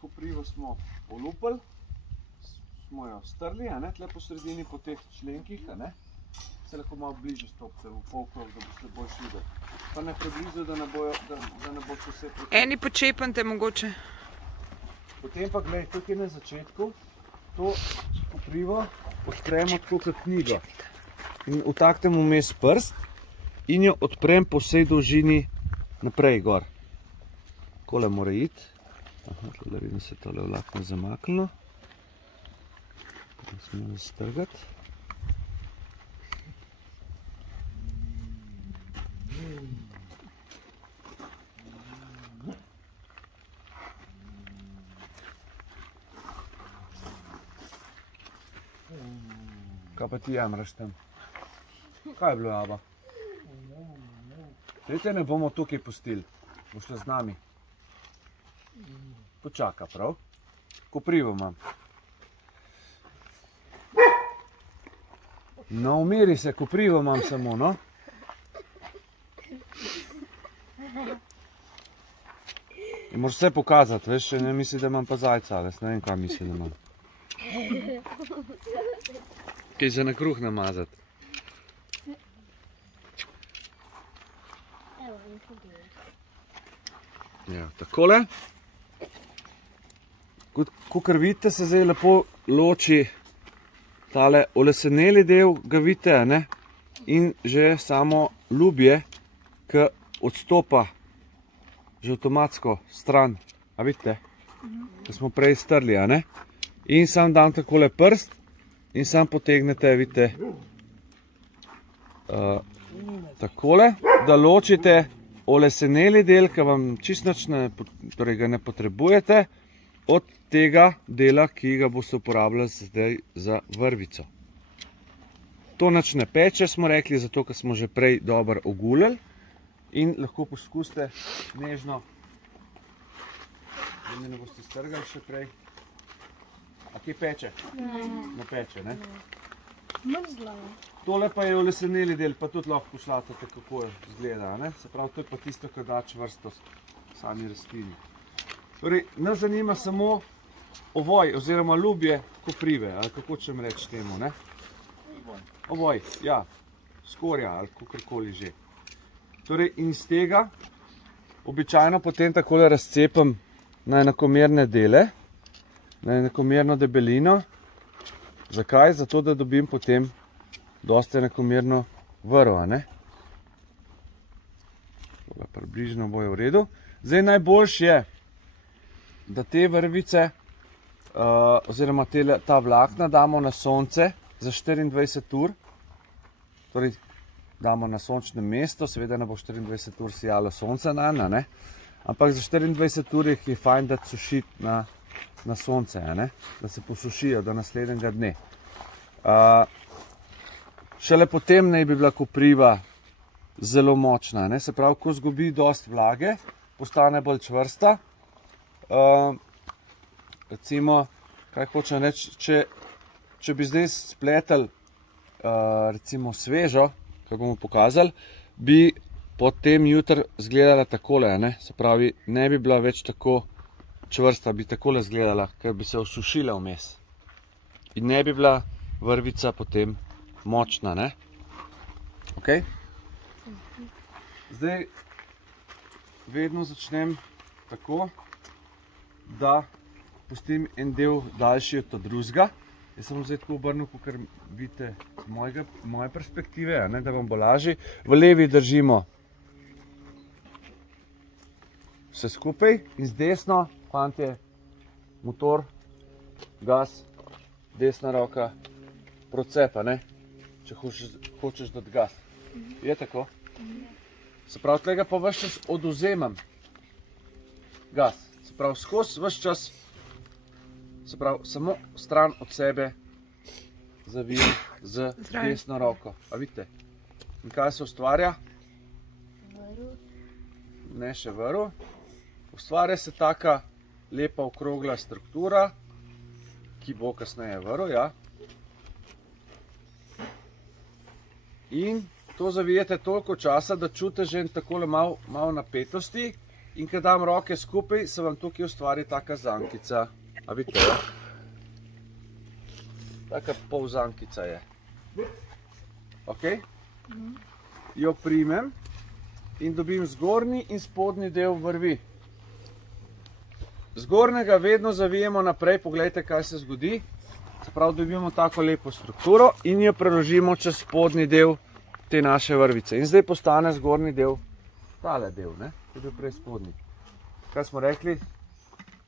koprivo smo olupili, smo jo strli, tle po sredini po teh členkih, se lahko malo bliže stopite v polkrog, da boste boljš videli. Pa ne preblizu, da ne boste vse proti. Eni počepante mogoče. Potem pa gledaj, tukaj na začetku to koprivo odpremo tako kot knjigo. In vtaknem vmes prst in jo odprem po vsej dolžini naprej gor. Takole mora iti. Aha, tole vidim se tole vlakno zamaknilo. Da smo jo strgati. Kaj pa ti jamraš tam? Kaj je bilo, Aba? Te ne bomo tukaj pustili. Boš šla z nami. Počaka, prav? Koprivo imam. No, umiri se, koprivo imam samo, no? In moraš vse pokazati, veš, ne misli, da imam pa zajca, ali ne vem, kaj misli, da imam. Kaj za na kruh namazati. Ja, takole. Kakor vidite, se zdaj lepo loči tale oleseneli del, ga vidite, ne? In že samo lubje, ki odstopa že avtomatsko stran. A vidite? Ko smo prej strli, a ne? In sam dam takole prst in sam potegnete, vidite, takole, da ločite oleseneli del, ki vam čisto nič ga ne potrebujete, od tega dela, ki ga boste uporabljali zdaj za vrvico. To nič ne peče, smo rekli, zato ker smo že prej dobro ogulili in lahko poskusite nežno, da ne boste strgali še prej. A kje peče? Ne peče, ne? Mrzlo je. Tole pa je oleseneli del, pa tudi lahko pošlatate, kako izgleda, ne? Se pravi, to je pa tisto, kar da čvrstost sami rastlini. Torej, nas zanima samo ovoj, oziroma lubje koprive, ali kako čem reči temu, ne? Ovoj, ja, skorja, ali kakorkoli že. Torej, in iz tega običajno potem takole razcepem na enakomerne dele, na enakomerno debelino. Zakaj? Zato, da dobim potem dosti enakomerno vrv, a ne? Tole približno bo je v redu. Zdaj najboljš je, da te vrvice, oziroma ta vlakna damo na sonce za 24 ur. Torej, damo na sončnem mestu, seveda ne bo 24 ur sijalo sonce nanj, ne? Ampak za 24 ur jih je fajn dati sušiti na sonce, da se posušijo do naslednjega dne. Šele potem naj bi bila kopriva zelo močna, se pravi, ko zgubi dosti vlage, postane bolj čvrsta. Recimo, kaj hočem reči, če bi zdaj spletel recimo svežo, kaj bomo pokazali, bi potem jutri izgledala takole, se pravi, ne bi bila več tako čvrsta, bi takole izgledala, ker bi se osušila vmes. In ne bi bila vrvica potem močna, ne? Ok? Zdaj, vedno začnem tako, da pustim en del daljši od drugega. Jaz sem zdaj tako obrnil, kakor vidite z moje perspektive, da vam bo lažje. V levi držimo vse skupaj in z desno, fantje, motor, gas, desna roka, procepa, če hočeš dati gas. Je tako? Se pravi, tega pa ves čas odvzemam gas. Se pravi, skozi ves čas, se pravi, samo stran od sebe zavijem z desno roko. A vidite? In kaj se ustvarja? Vrv. Ne še vrv. Ustvarja se taka lepa okrogla struktura, ki bo kasneje vrv, ja. In to zavijete toliko časa, da čutite že takole malo napetosti in ko dam roke skupaj, se vam tukaj ustvari taka zankica. A vidite, jo? Taka pol zankica je. Ok? Jo primem in dobim zgornji in spodnji del vrvi. Zgornjega vedno zavijemo naprej, pogledajte, kaj se zgodi. Se pravi, dobimo tako lepo strukturo in jo preložimo čez spodnji del te naše vrvice. In zdaj postane zgornji del tale del, ne? To je bil prej spodnji. Kaj smo rekli?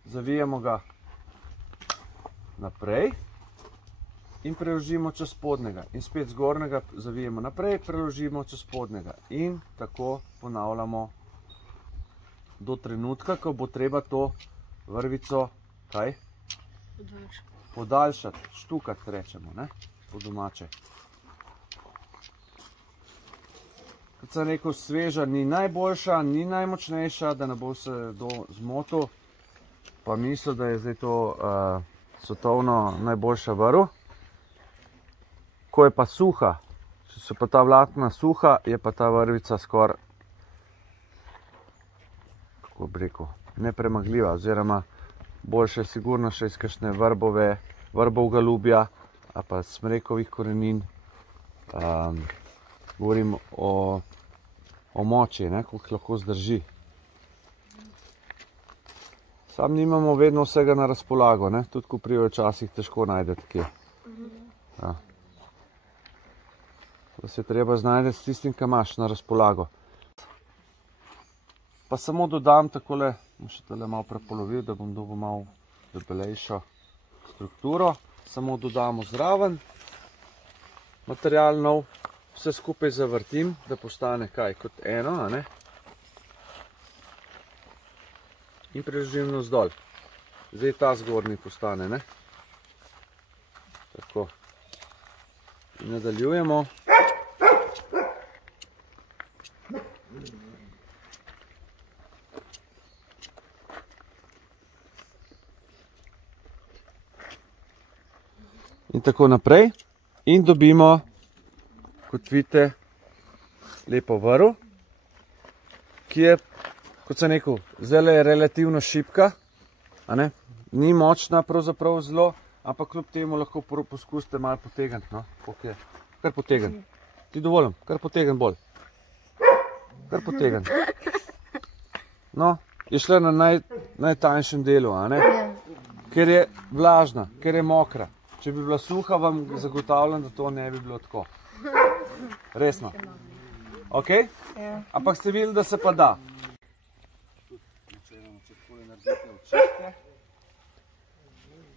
Zavijemo ga naprej in preložimo čez spodnjega. In spet zgornjega zavijemo naprej, preložimo čez spodnjega. In tako ponavljamo do trenutka, ko bo treba to vrvico, kaj? Podaljšati, štukati rečemo, ne? Po domače. Kot sem rekel, sveža ni najboljša, ni najmočnejša, da ne bo se zmotil, pa mislil, da je zdaj to svetovno najboljša vrv. Ko je pa suha, če so pa ta vlakna suha, je pa ta vrvica skoraj, kako bi rekel, nepremagljiva, oziroma boljše je sigurno še iz kakšne vrbovega lubja ali pa smrekovih korenin. Govorim o moči, koliko lahko zdrži. Sam nimamo vedno vsega na razpolago, tudi ko pride včasih težko najdete kje. Ja. To se je treba znajti s tistim, kar imaš na razpolago. Pa samo dodam takole, bom še tole malo prepolovil, da bom dobil malo debelejšo strukturo. Samo dodamo zraven material nov, vse skupaj zavrtim, da postane kaj kot eno, in preložim navzdol. Zdaj ta zgornji postane, ne? Tako. In nadaljujemo. In tako naprej. In dobimo, kot vidite, lepo vrv, ki je, kot sem rekel, zdaj je relativno šibka, ni močna pravzaprav zelo, ampak kljub temu lahko poskusite malo potegniti, no, koliko je. Kar potegni. Ti dovolim, kar potegni bolj. Kar potegni. No, je šla na najtanjšem delu, ker je vlažna, ker je mokra. Če bi bila suha, vam zagotavljam, da to ne bi bilo tako. Resno. Ok? Ampak ste videli, da se pa da.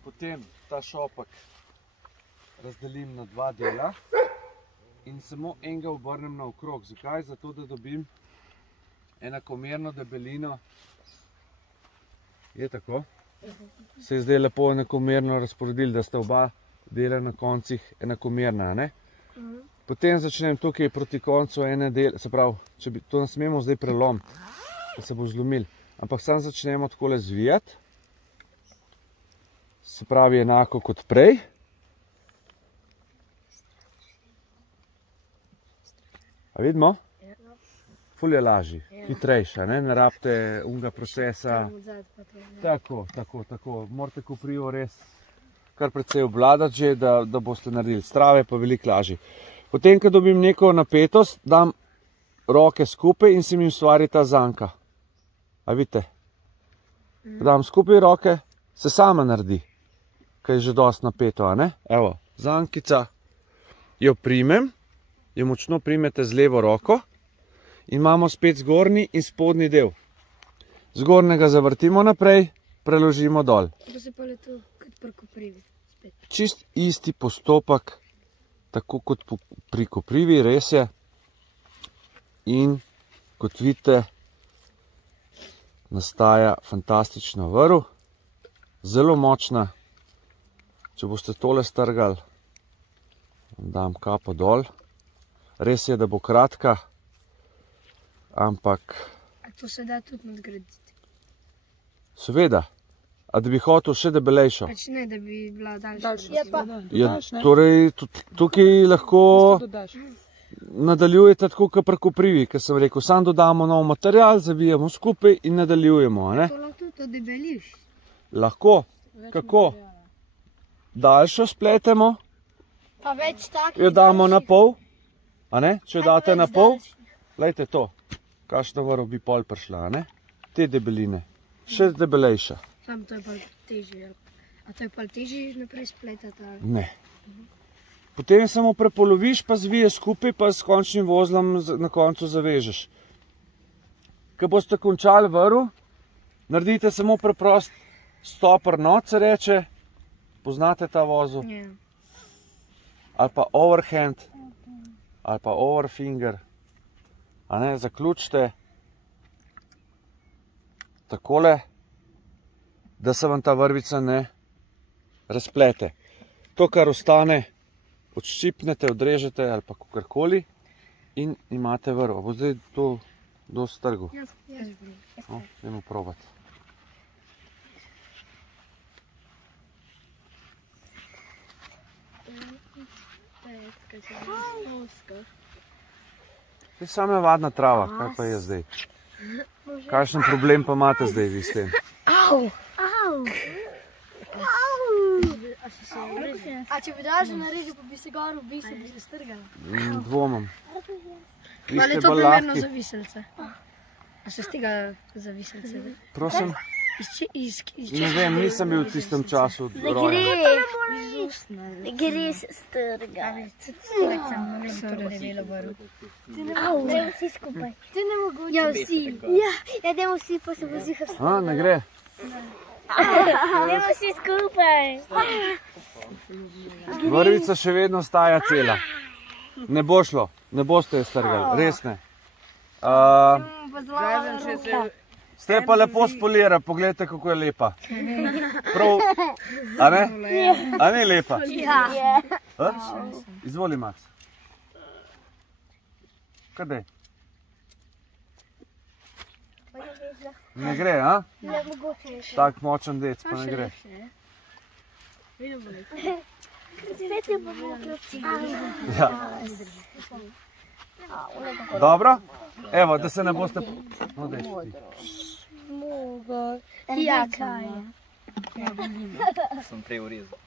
Potem ta šopek razdelim na dva dela in samo enega obrnem naokrog. Zakaj? Zato, da dobim enakomerno debelino. Je tako? Se je zdaj lepo enakomerno razporedili, da sta oba dela na koncih enakomerna, ne? Potem začnem tukaj proti koncu ene del, se pravi, to ne smemo zdaj prelomiti, da se bo zlomil, ampak sam začnemo takole zvijati, se pravi enako kot prej. A vidimo? Ful je lažji, hitrejša, ne rabite unga procesa. Tako. Morate koprivo res kar precej obvladati že, da boste naredili. Strave pa veliko lažji. Potem, ko dobim neko napetost, dam roke skupaj in se mi ustvari ta zanka. A vidite? Ko dam skupaj roke, se sama naredi, ker je že dosti napeto, ne? Evo, zankica. Jo primem, jo močno primete z levo roko. In imamo spet zgornji in spodnji del. Zgornjega zavrtimo naprej, preložimo dol. Čist isti postopek, tako kot pri koprivi, res je. In kot vidite, nastaja fantastična vrv, zelo močna. Če boste tole strgali, dam kapo dol. Res je, da bo kratka, ampak... A to se da tudi nadgraditi? Seveda. A da bi hotel še debelejšo? Pač ne, da bi bila daljša. Ja, torej, tukaj lahko nadaljujete tako, kot pri koprivi, ker sem rekel, sam dodamo nov material, zavijamo skupaj in nadaljujemo. Ne? To lahko tudi debeliš. Lahko. Kako? Daljšo spletemo, Pa več takih. jo damo na pol. A ne? Če jo date na pol, glejte to, kakšna vrv bi pol prišla, ne? Te debeline. Še debelejša. Sam to je pa težje. A to je pa težje naprej spletati? Ne. Potem samo prepoloviš, pa zviješ skupaj, pa s končnim vozlom na koncu zavežeš. Ko boste končali vrv, naredite samo preprost stopper not, se reče. Poznate ta vozel? Ja. Ali pa overhand, ali pa overfinger. A ne, zaključite takole, da se vam ta vrvica ne razplete. To, kar ostane, odščipnete, odrežete ali pa kakorkoli in imate vrv. Bo zdaj to dosti trgu. No, dajmo probati. To je samo navadna trava, kaj pa je zdaj? Kakšen problem pa imate zdaj vi s tem? A če bi dažo naredil, pa bi se gor v bistvu bi se strgala? Dvomam. Vi Ali ste je to bolj primerno lahki. za viselce? A se stiga za viselce? Prosim, Iz ne vem, nisem bil v tistem času rojen. Ne gre se strgati. Ne vsi skupaj. Ti ne mogoče. Ja, vsi. Ja, dajmo vsi, pa se bo zihar strgal. A, ne gre. Dajmo vsi skupaj. Vrvica še vedno staja cela. Ne bo šlo, ne boste je strgali, res ne. Ste pa lepo spolirali, pogledajte, kako je lepa. Prav, a ne? A ne lepa? Ja. Izvoli, Max. Kadaj? Ne gre, a? Ne mogoče še. Tak močen dec, pa ne gre. Spet je pa mokro. Ja. Dobro? Evo, da se ne boste... No, daj ti. Ja, kaj je? Sem prej urezal.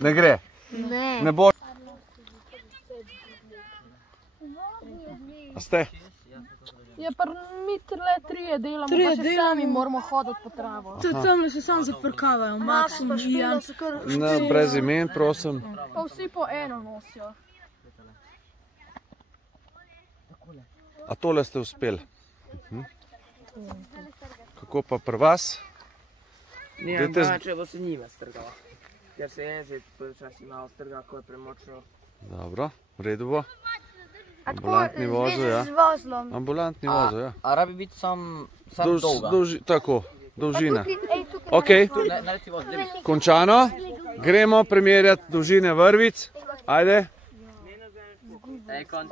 Ne gre. Ne. Ne bo... A ste? Je pa mi trije delamo, pa še sami moramo hoditi po travo. To tamle se sam zafrkavajo, Maksim, Ijan. Ne, brez imen, prosim. Pa vsi po eno nosijo. A tole ste uspeli? Kako pa pri vas? Nijem Dajte pa, če bo se njima strgala. Ker se je že počasi malo strga, ko je premočno. Dobro, v redu bo. Ambulantni vozel, ja. Z vozlom. Ambulantni vozel, ja. A rabi biti sam dolga? Tako, dolžina. Ej, tukaj. Ok, Naredi voz, da bi. končano. Gremo primerjati dolžine vrvic. Ajde. Ej, konc.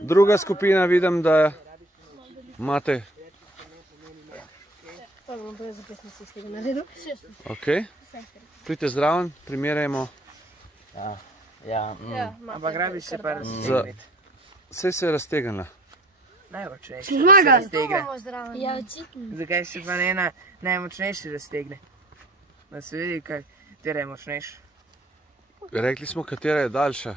Druga skupina, vidim, da imate. Ok. Pridite zraven, primerjajmo. Ja, ampak rabi se pa raztegniti. Vse se je raztegnila. Najmočnejši. Zmaga. Raztegne. Ja, očitno. Zakaj se pa ena najmočnejši raztegne? Da se vidi, katera je močnejša. Rekli smo, katera je daljša.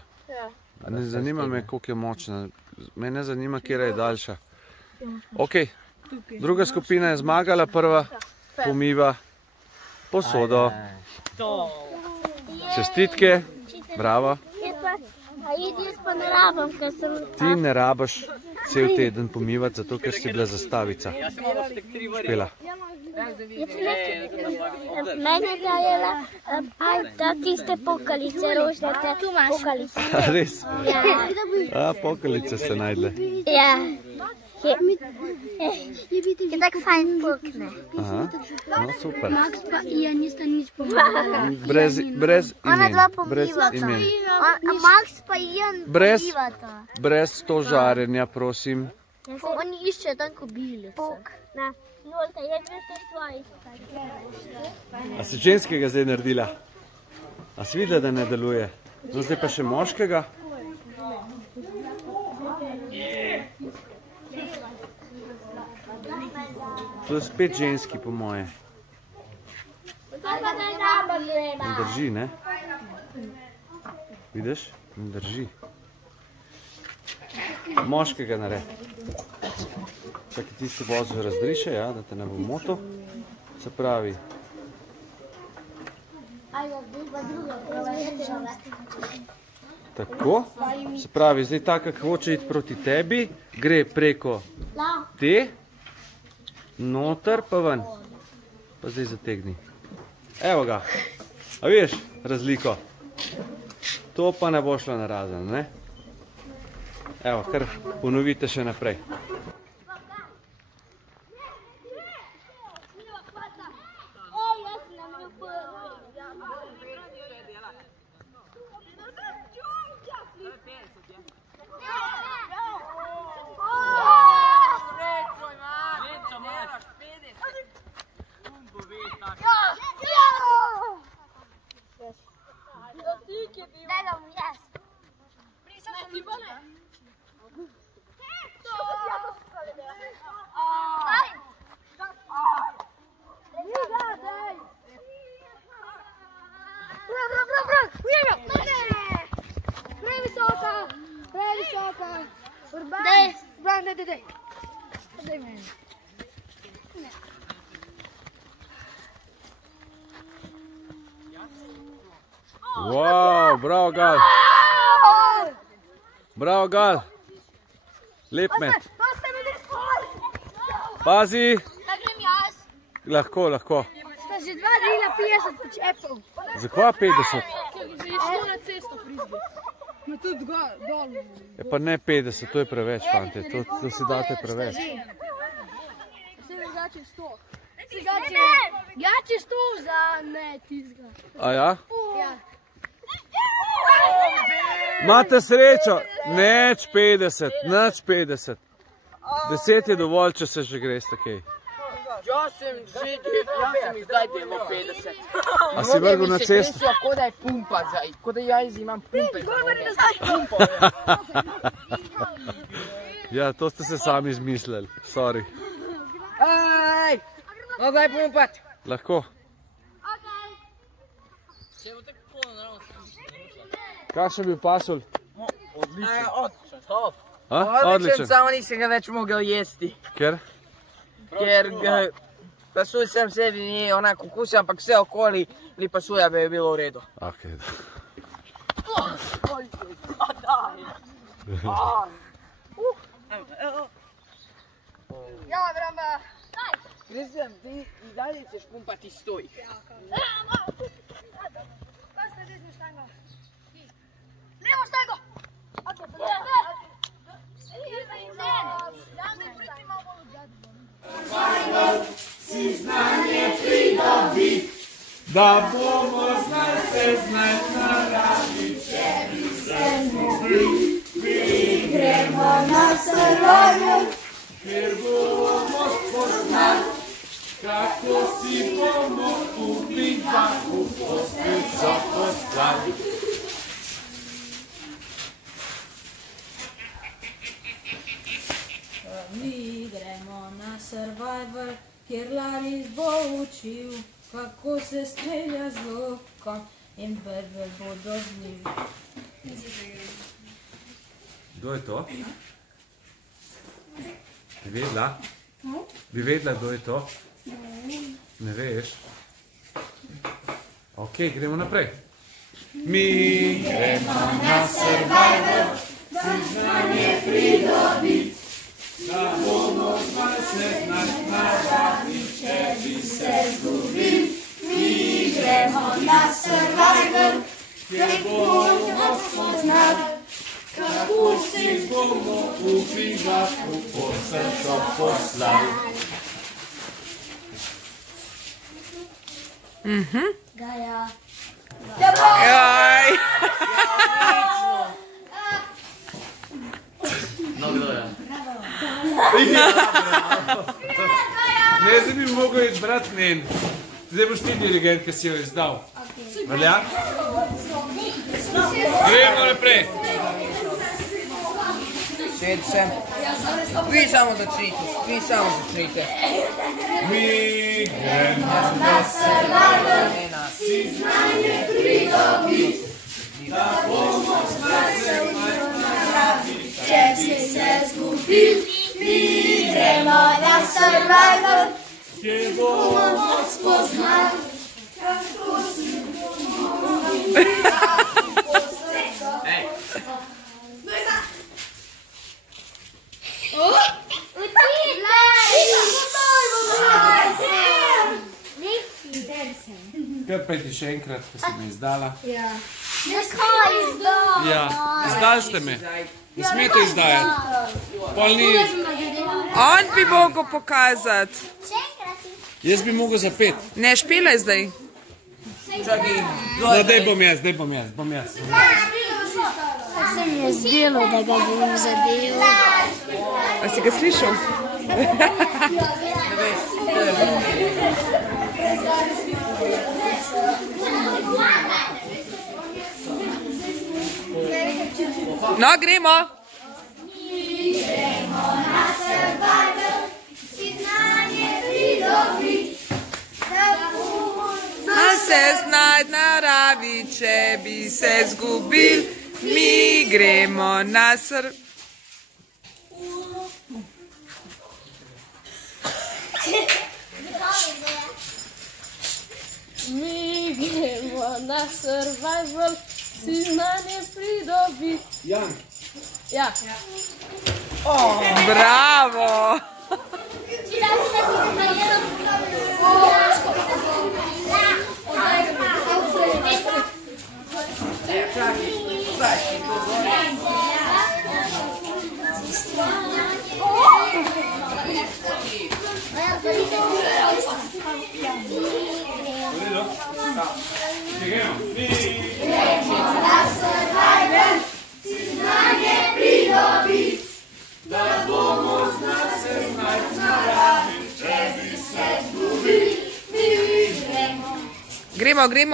Ne zanima me, koliko je močna. Mene zanima, katera je daljša. Ok, druga skupina je zmagala, prva pomiva posodo. Čestitke, bravo. A jaz pa ne rabim, ker sem... Ti ne rabiš cel teden pomivati, zato ker si bila zastavica. Špela. Meni je dajala ta tiste pokalice, rožnate pokalice. Res? Ja. A, pokalice ste najdle. Ja. Je tako fajn pokne. Aha, no super. Max pa Ijan nista nič pomagali. Brez Ona imen. dva Brez pomivata. imen. Max pa Ijan Brez- pomivata. Brez to žarenja, prosim. Oni iščejo tam kobilice. Pok. Na. Nolta, jaz bi se svojih. A si ženskega zdaj naredila? A si videla, da ne deluje? No, zdaj pa še moškega? To je spet ženski, po moje. Ne drži, ne? Vidiš? Ne drži. Moškega naredi. Čakaj, ti se vozi razdriše, ja, da te ne bo motil. Se pravi. Tako. Se pravi, zdaj ta, kak hoče iti proti tebi, gre preko te, noter pa ven. Pa zdaj zategni. Evo ga. A vidiš razliko? To pa ne bo šlo narazen, ne? Evo, kar ponovite še naprej. Wow, bravo Gal. Bravo Gal. Lep met. Pazi. Lahko, lahko. Sta že 2 dela 50 počepov. Zakaj 50? Že je šlo na cesto prizbi. No tudi dol. Je pa ne 50, to je preveč, fante. To si date preveč. Vse drugače 100. Jače 100 za ne tizga. A ja? Ja. Imate srečo? Neč 50, neč 50. 10 je dovolj, če se že greste kaj. Jaz sem jih zdaj delo 50. A si vrgel na cesto? Kot da je pumpa zdaj, kot da jaz imam pumpe. Ja, to ste se sami izmislili, sorry. Ej, no zdaj pumpat. Lahko. Kakšen bi pasul? Odličen, samo nisem ga več mogel jesti. Ker? Ker pasulj sem sebi ni onako okusil, ampak vse okoli li pasulja bi je bilo v redu. Ok. Ja, vramba. Kristjan, ti i dalje ćeš pumpati stoj. Levo štango! Si znanje pridobit, da bomo znali se znati naraviti. Če bi se zgubili, mi gremo na Survivor, ker bomo spoznali, kako si bomo ubila v postelj zaposlali. Mi gremo na Survivor, kjer Laris bo učil, kako se strelja z lokom in prve bodo z njim. Kdo je to? Bi vedela? Bi vedela, kdo je to? Ne veš? Ok, gremo naprej. Mi gremo na Survivor, si znanje pridobit, da bomo znali se znati naraviti, če bi se zgubili. Mi gremo na Survivor, kjer bomo spoznali, kako si bomo ubivati v postelj zaposlali. Gaja. Jaj! No, kdo je? Ne, zdaj bi mogel iti brat njen. Zdaj boš ti dirigent, ki si jo izdal. Velja? Gremo naprej. Sedi se. Vi samo začnite. Mi gremo na survival, si znanje pridobiti, da bomo spasili naravi, če si se zgubil. Mi gremo na survival, kjer bomo spoznali, kako si Kar pejti še enkrat, ko si me izdala. Ja. Ja, izdali ste me. Ne smete izdajati. Pol ni... On bi mogel pokazati. Jaz bi mogel zapet. Ne, špilaj zdaj. No, daj bom jaz. Se mi je zdelo, da ga bom zadel. A si ga slišal? No, gremo. Gremo na survival, si znanje pridobiti, da bomo Se znaj naravi, če bi se zgubil, mi gremo na Mi gremo na survival, si znanje pridobiti. Jan. Ja. Bravo!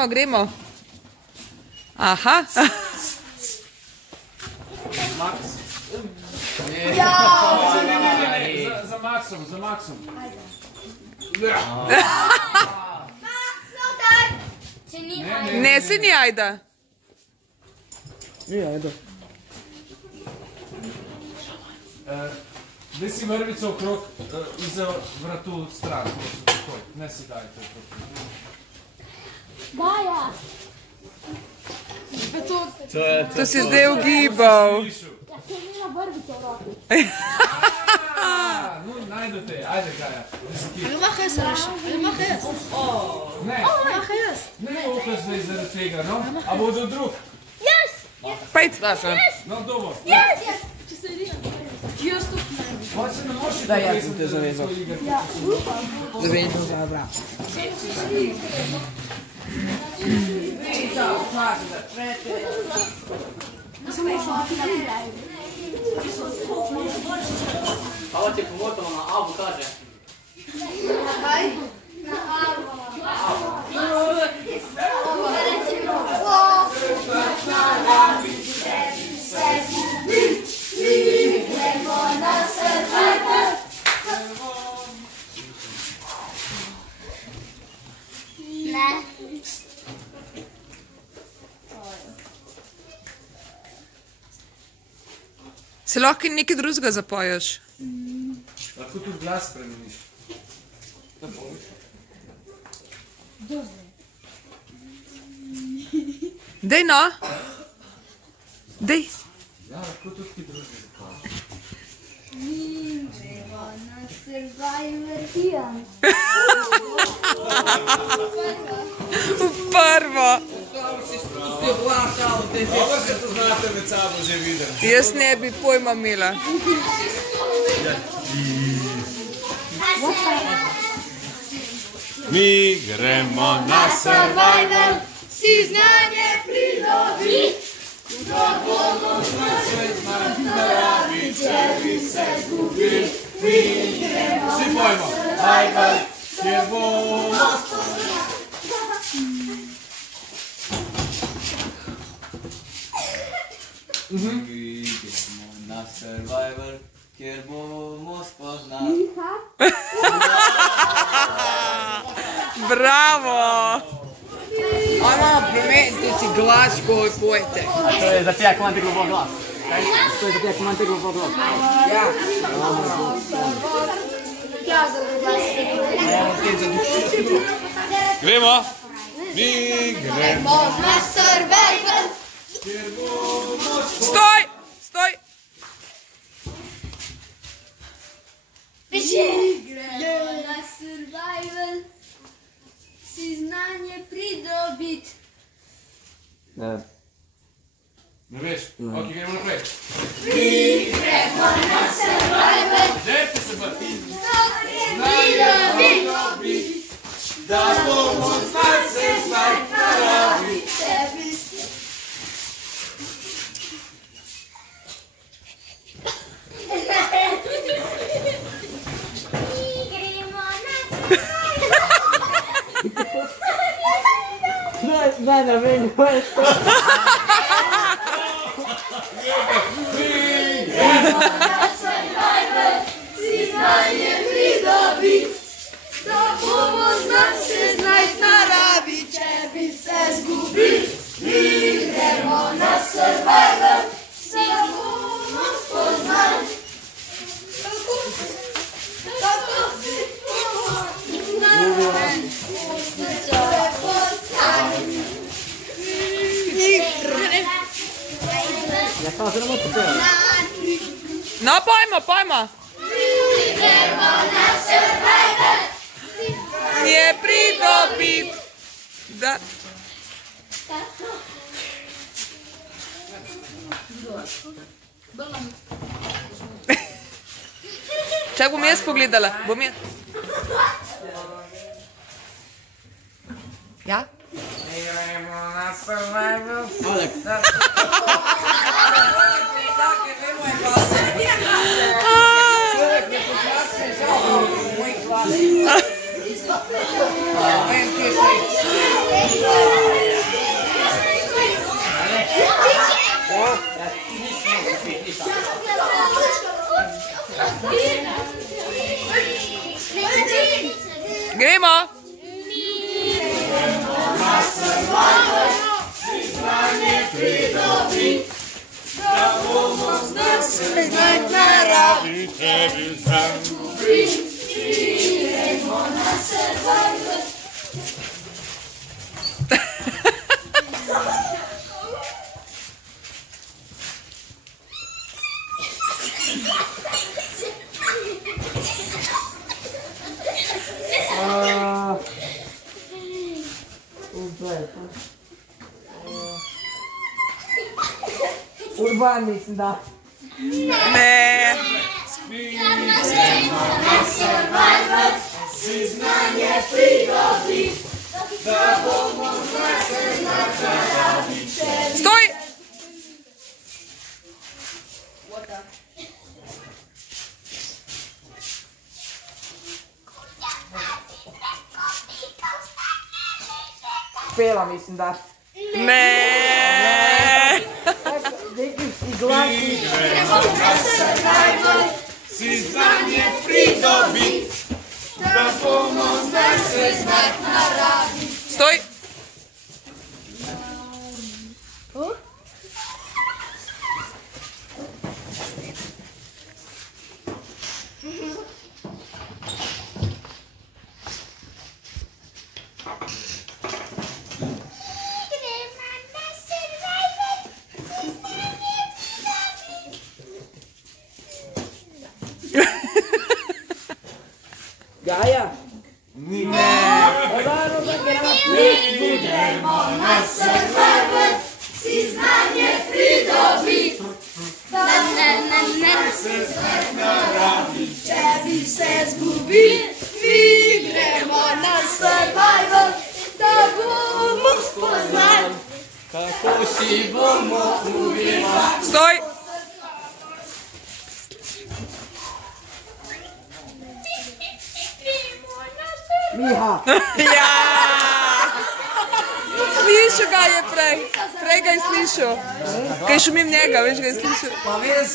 Gremo. Aha. Za Maksom. Ne, se ni Ajda. Daj si vrvico okrog iza vratu stran. Ne si dajte. Daja. To si zdaj ugibal. Ja, to je imela vrvico v roki. No, najdu te. Ajde, Gaja. Ali lahko jaz rešim? Ne. Ne okaj zdaj zaradi tega, no? A bodo drug? Pejt. No, dobro. Jaz to Moč se ne moši Da, jaz sem te zavezal. Zavezal, dobra. Ovo ti je pomotalo na Abu, kaže. Se lahko nekaj drugega zapoješ? Lahko tudi glas spremeniš. Dej no. Dej. Ja, lahko tudi ti drugega zapoješ. Prvo. Dobro se poznate med sabo že videli. Jaz ne bi pojma imela. Mi gremo na survival, Si znanje pridobiti, da bomo spasili naravi, če bi se zgubili. Mi gremo na survival, kjer bomo Mi gremo na survival, Kjer bomo spoznali. Bravo! Ona, premetite si glas, ko pojete. To je za tega, ko imam teglo v glas. To je za tega, ko imam teglo v glas. Ja. Gremo? Mi gremo. Stoj! Stoj! Gremo na survival, si znanje pridobit. Ne veš? Ok, gremo naprej. Gremo na survival, Žerte se vrti. pridobit. Da bomo znali se znati naravi. Ne, ne vem, ko je to. Gremo na survival, si znanje pridobit. Da bomo znali se znati naravi, če bi se zgubil. Mi gremo na survival, si bomo spoznali. Kako si naravi, se postavi. Ja, pa se ne bomo popevali. No, pojmo, pojmo. Gremo na survival. Je pridobit. Da. Čak bom jaz pogledala. Bom jaz. Ja? Gremo na survival. Alek. Gremo. Urban mislim da. Ne. Si znanje pridobit. Da bomo znali se znati naravi, če bi Stoj! Pela mislim da. Ne. gremo na survival. Si znanje pridobit. Da bomo znali se znati naravi. Stoj! Gaja? Gremo na survival, si znanje pridobit. Da ne se znati naravi, če bi se zgubil. Mi gremo na survival, da bomo spoznali. Kako si bomo uvijali. Stoj! Miha! Ja! Slišal ga je prej. Prej ga je slišal. Kaj šumim njega, veš ga je slišal. Pa veš,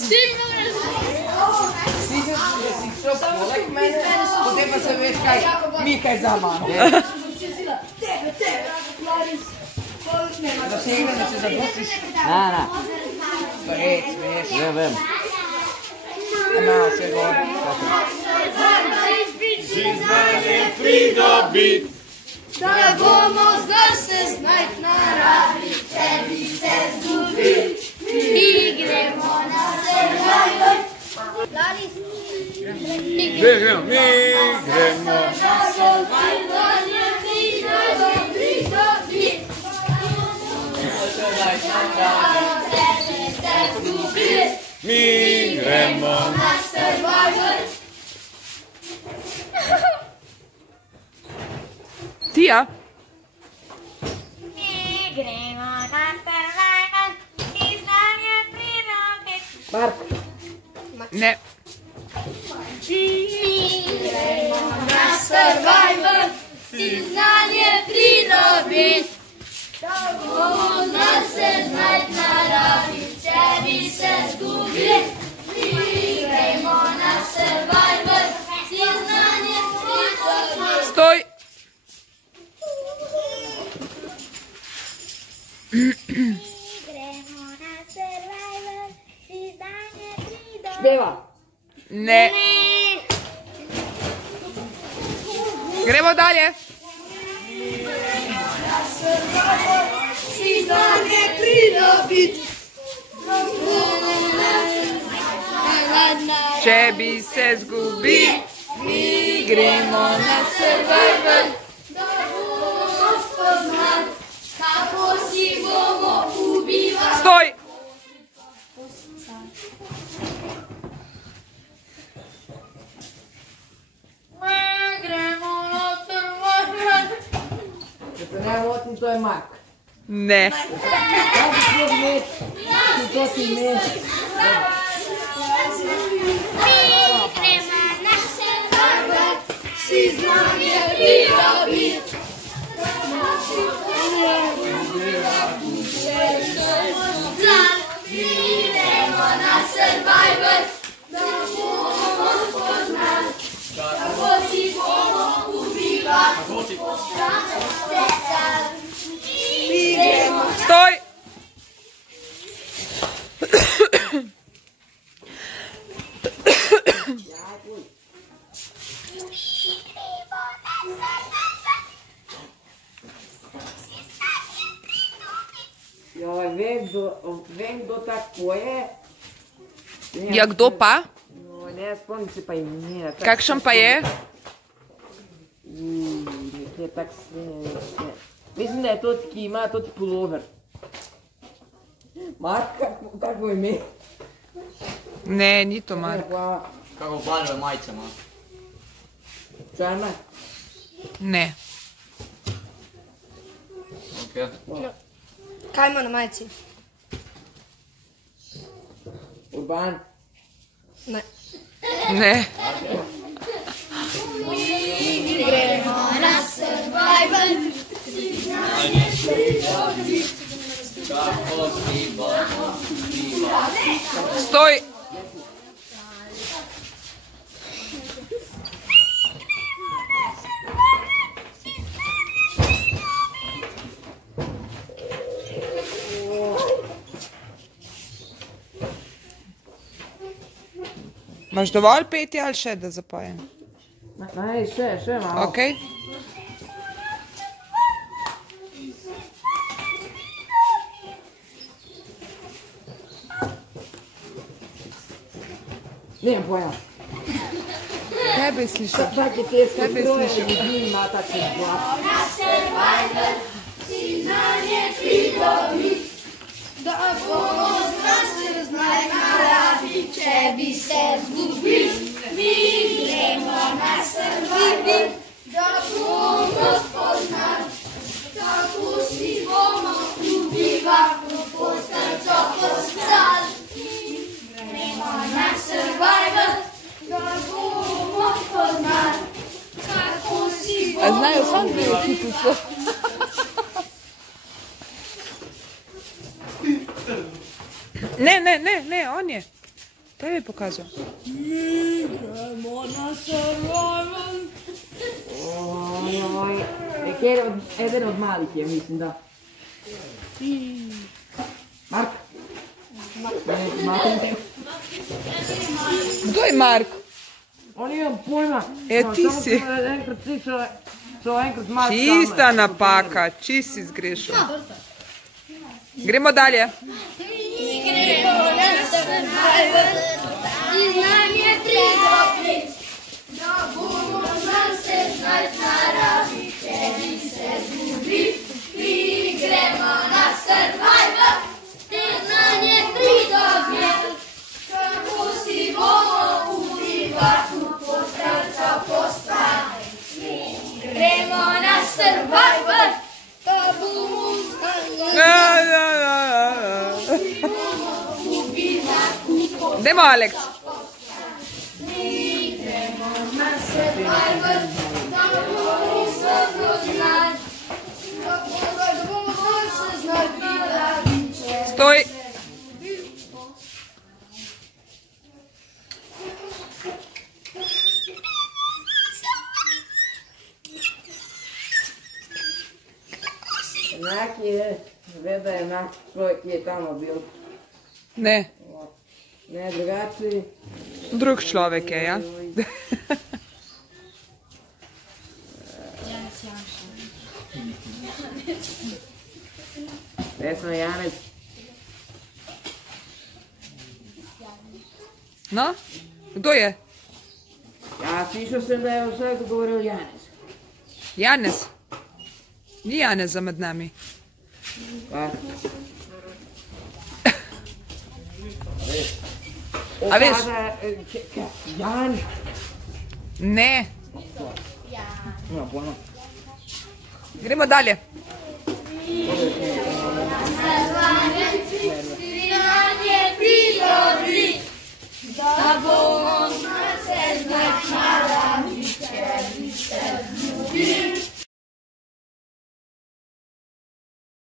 si šel poleg mene, potem pa se veš kaj, Mika je za mano. Da se igra, da se zapustiš. Ne. Spred, smeš. Ne vem. Malo še gor. Si znanje pridobit, da bomo znali se znajt na naravi, če bi se zgubil. Mi gremo na Survivor. Mi gremo na Survivor, pridobit. Mi gremo na Survivor. Tija? Mi gremo na Survivor, si znanje pridobit. Mark. Ne. Mi gremo na Survivor, si znanje pridobit. Da bomo znali se znajt na naravi, če bi se zgubil. Mi gremo na Survivor, si znanje pridobit. Stoj! Gremo na Survivor, si znanje pridobit. Špeva. Ne. Gremo dalje. Si znanje pridobit. Če bi se zgubil, mi gremo na Survivor. Da bomo spoznali, kako si bomo ubivali. Stoj! Gremo na Survivor. Če se ne motim, to je Mark. Ne. Kaj bi šlo vmet? To si vmet. Mi gremo na Survivor, si znanje pridobit. Mi gremo na Survivor, da bomo spoznali, kako si bomo ubivali. Mi gremo Stoj! Joj, vem kdo tako je. Ja, kdo pa? No, ne, spomnim se pa imena. Kakšen pa je? Nekje tak svinje. Mislim, da je to, ki ima tudi pulover. Mark, kako ime? Ne, ni to Mark. Kako obalve majice ima. Čarna? Ne. Ok. Kaj ima na majici? Urban? Ne. Ne. gremo na Survivor. Stoj! Imaš dovolj peti ali še, da zapojem? Naj, še malo. Okej. Nemam pojma. Tebe je slišal. Take teske Tebe je stroje slišal. ljudi ima tako glas. Na Survivor si znanje pridobi, da bomo zdrasili znaj naravi, če bi se zgubil. Mi gremo na Survivor, da bomo spoznali, kako si bomo ubivali, postelco postali. Gremo na Survivor, da bomo spoznali, kako si bomo A znajo sam dve kitico? Ne, on je. Tebi je pokazal. Mi gremo na survival. Eden od malih je, mislim, da. Mark? Kdo je Mark? On imam pojma. Ti si. Enkrat slišal, so enkrat Mark. Čista napaka, čist si zgrešil. Gremo dalje. Mi gremo na survival, i znanje pridobit, da bomo znali se znati naravi, če bi se zgubit. Mi gremo na survival, i znanje pridobit, kako si bomo v bivaku postrelca postali. Mi gremo na survival, da bomo Dajmo, Aleks. Mi gremo na survival, da bomo se znali, da bomo se znali, Stoj. Enak je, ve da je enak človek, ki je tamo bil. Ne, Ne, drugači. drug človek je, ja. Resno Janez. No, kdo je? Ja, slišal sem, da je vsak govoril Janez. Janez. Ni Janeza med nami. Pa. A veš? Jan. Ne. No, pojma. Gremo dalje. znanje pridobit, da bomo znali se znati naravi, če bi se